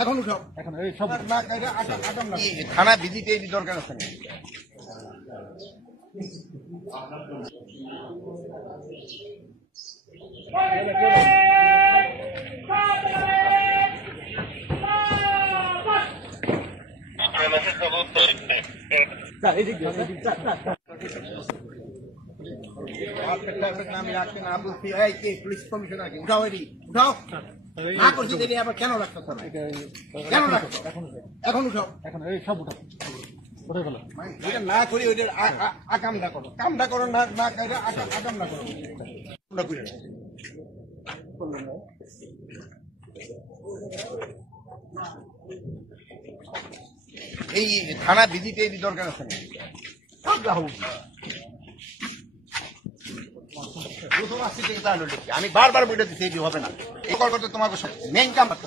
এখন উঠাও এখন এই সব থানা ভিজিটে এই দরকার আছে না পুলিশ কমিশনার উঠাও এটি উঠাও না করছি দেরি আবার কেন রাখতে হবে কেন রাখতো এখন উঠাও এখন এই সব উঠাও উঠে ফেলো এটা না করি ওইটা আকামটা করো কামটা করো না না করে আকামটা করো এই থানা ভিজিটে এই দরকার আছে না আমি বারবার বলে দিচ্ছি এই হবে না এই কল করতে তোমাকে মেইন কাম করতে